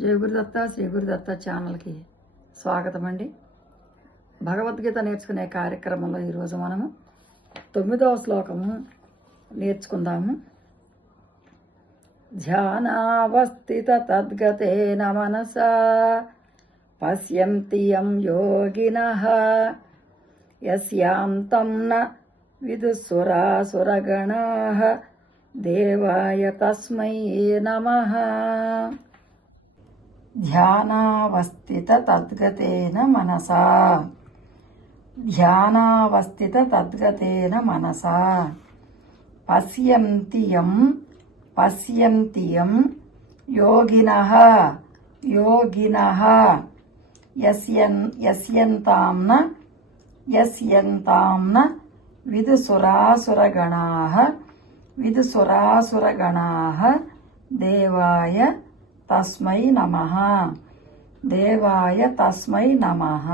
జయ గురుదత్త శ్రీ గురుదత్త ఛానల్కి స్వాగతం అండి. భగవద్గీత నేర్చుకునే కార్యక్రమంలో ఈరోజు మనము 9వ శ్లోకము నేర్చుకుందాము. ధ్యానావస్థిత తద్గతేన మనసా పశ్యంతి యం యోగినః యస్యాంతం న విదుసురాసురగణాః దేవాయ తస్మై నమః. ధ్యానావస్థిత తద్గతేన మనసా ధ్యానావస్థిత తద్గతేన మనసా పశ్యంతి యం యోగినః యస్యంతాం న విదుసురాసురగణాః దేవాయ తస్మై నమః.